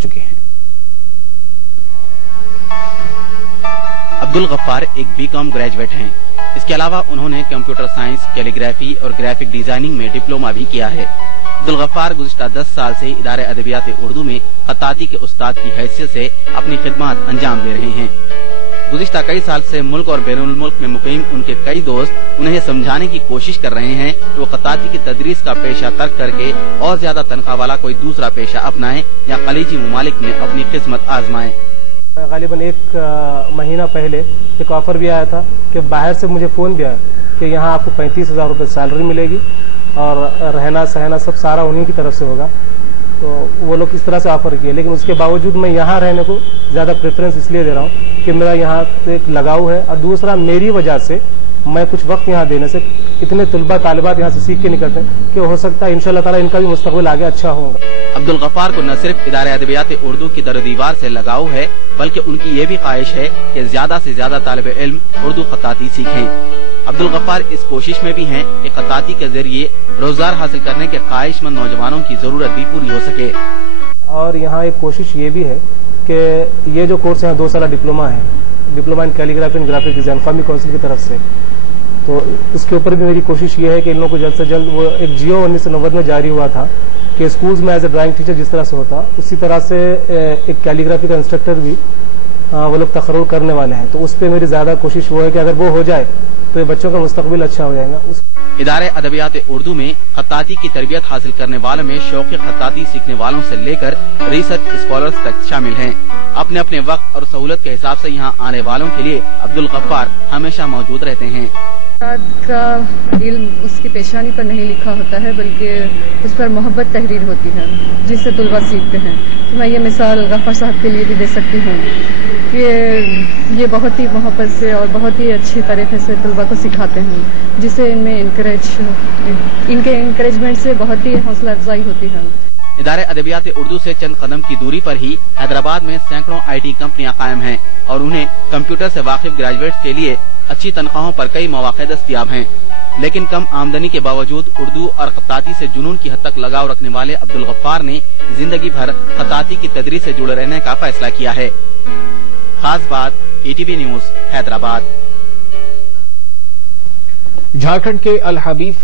चुके हैं। अब्दुल गफ्फार एक बीकॉम ग्रेजुएट हैं। इसके अलावा उन्होंने कंप्यूटर साइंस, कैलीग्राफी और ग्राफिक डिजाइनिंग में डिप्लोमा भी किया है। अब्दुल गफ्फार गुज़िश्ता 10 साल से इदारे अदबियात उर्दू में खत्ताती के उस्ताद की हैसियत से अपनी खिदमत अंजाम दे रहे हैं। गुज़िश्ता कई साल से मुल्क और बैरून मुल्क में मुकीम उनके कई दोस्त उन्हें समझाने की कोशिश कर रहे हैं कि वो खत्ताती की तदरीस का पेशा तर्क करके और ज्यादा तनख्वाह वाला कोई दूसरा पेशा अपनाएं या खलीजी ममालिक में अपनी किस्मत आजमाएं। गालिबन एक महीना पहले एक ऑफर भी आया था कि बाहर से मुझे फोन भी आया कि यहाँ आपको 35,000 रुपये सैलरी मिलेगी और रहना सहना सब सारा उन्हीं की तरफ से होगा। तो वो लोग इस तरह से ऑफर किए, लेकिन उसके बावजूद मैं यहाँ रहने को ज्यादा प्रेफरेंस इसलिए दे रहा हूँ कि मेरा यहाँ से एक लगाव है और दूसरा मेरी वजह से मैं कुछ वक्त यहाँ देने से इतने तुलबा तालिबात यहाँ से सीख के निकलते हैं कि हो सकता है इंशाअल्लाह ताला इनका भी मुस्तकबिल आगे अच्छा होगा। अब्दुल गफ्फार को न सिर्फ इदारे अदबियात उर्दू की दर-ओ-दीवार से लगाव है, बल्कि उनकी ये भी ख्वाहिश है कि ज्यादा से ज्यादा तालिबे इल्म उर्दू खत्ताती सीखें। अब्दुल गफ्फार इस कोशिश में भी हैं कि खत्ताती के जरिए रोजगार हासिल करने के ख्वाहिशमंद नौजवानों की जरूरत भी पूरी हो सके। और यहाँ एक कोशिश ये भी है कि ये जो कोर्स यहाँ 2 साल डिप्लोमा है, diploma in calligraphy and graphic design कौमी काउंसिल की तरफ से, तो उसके ऊपर भी मेरी कोशिश ये है कि इन लोगों को जल्द से जल्द वो एक जियो 1990 में जारी हुआ था कि स्कूल्स में एज ए ड्राइंग टीचर जिस तरह से होता उसी तरह से एक कैलीग्राफी का इंस्ट्रक्टर भी वो लोग तकर्रुर करने वाले हैं। तो उस पर मेरी ज्यादा कोशिश वो है कि अगर वो हो जाए तो ये बच्चों का मुस्तकबिल अच्छा हो जाएगा। इदारे अदबियात उर्दू में खत्ताती की तरबियत हासिल करने वालों में शौक़ खत्ताती सीखने वालों से लेकर रिसर्च स्कॉलर्स तक शामिल हैं। अपने अपने वक्त और सहूलत के हिसाब से यहाँ आने वालों के लिए अब्दुल गफ्फार हमेशा मौजूद रहते हैं। का इल्म उसकी पेशानी पर नहीं लिखा होता है, बल्कि उस पर मोहब्बत तहरीर होती है जिससे तुलबा सीखते हैं। तो मैं ये मिसाल गफ्फार साहब के लिए भी दे सकती हूँ कि ये बहुत ही मोहब्बत से और बहुत ही अच्छी तरीके से तुलबा को सिखाते हैं, जिससे इनमें इनके इंकरेजमेंट से बहुत ही हौसला अफजाई होती है। इदारे अदबियात उर्दू से चंद कदम की दूरी पर ही हैदराबाद में सैकड़ों IT कंपनियां कायम हैं और उन्हें कंप्यूटर से वाकिफ ग्रेजुएट्स के लिए अच्छी तनख्वाहों पर कई मौके दस्तयाब हैं। लेकिन कम आमदनी के बावजूद उर्दू और खत्ताती से जुनून की हद तक लगाव रखने वाले अब्दुल गफ्फार ने जिंदगी भर खत्ताती की तदरीस से जुड़े रहने का फैसला किया है। खास बात ETV न्यूज हैदराबाद। झारखंड के अल हबीब